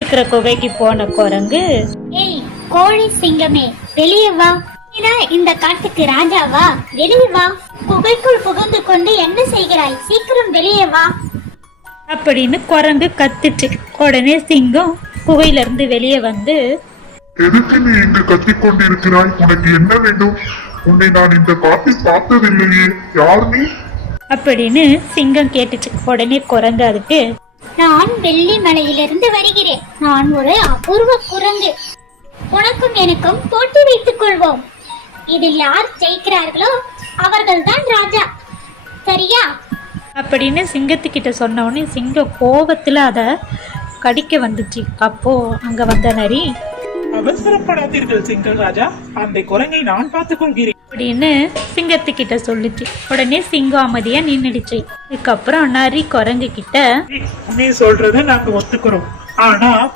இருக்கிற குகைக்கு போன குரங்கு, ஏய் கோழி சிங்கமே, வெளியே வா. இந்த காட்டுக்கு ராஜாவா? வெளியே வா. குகைக்குள் புகுந்து கொண்டு என்ன செய்கிறாய்? சீக்கிரம் வெளியே வா அப்படின்னு குரங்கு கத்துச்சு. உடனே சிங்கம் குகையில இருந்து வெளியே வந்து, எதுக்கு நீ இங்கு கத்திக் கொண்டிருக்கிறாய்? உனக்கு என்ன வேண்டும்? உன்னை நான் இந்த காட்டில் பார்த்ததில்லையே. யார் நீ? அப்படின்னு சிங்கம் கேட்டுச்சு. உடனே குரங்கு அதுக்கு, நான் வெள்ளி மலையிலிருந்து வருகிறேன். நான் ஒரு அபூர்வ குரங்கு. உனக்கும் எனக்கும் போட்டி வைத்துக் கொள்வோம். இதில் யார் ஜெயிக்கிறார்களோ அவர்கள் தான் ராஜா, சரியா? அப்படின்னு சிங்கத்துக்கிட்ட சொன்ன உடனே சிங்கம் கோபத்துல அத கடிக்க வந்துச்சு. அப்போ அங்க வந்த நரி, அவசரப்படாதீர்கள் சிங்கம் ராஜா, அந்த குரங்கை நான் பார்த்துக் கொள்கிறேன் அப்படின்னு சிங்கத்துக்கிட்ட சொல்லுச்சு. உடனே சிங்கம் அமைதியா நின்னுடுச்சு. அதுக்கப்புறம் நரி குரங்கு கிட்ட, நீ சொல்றத நாங்க ஒத்துக்கிறோம், ஆனா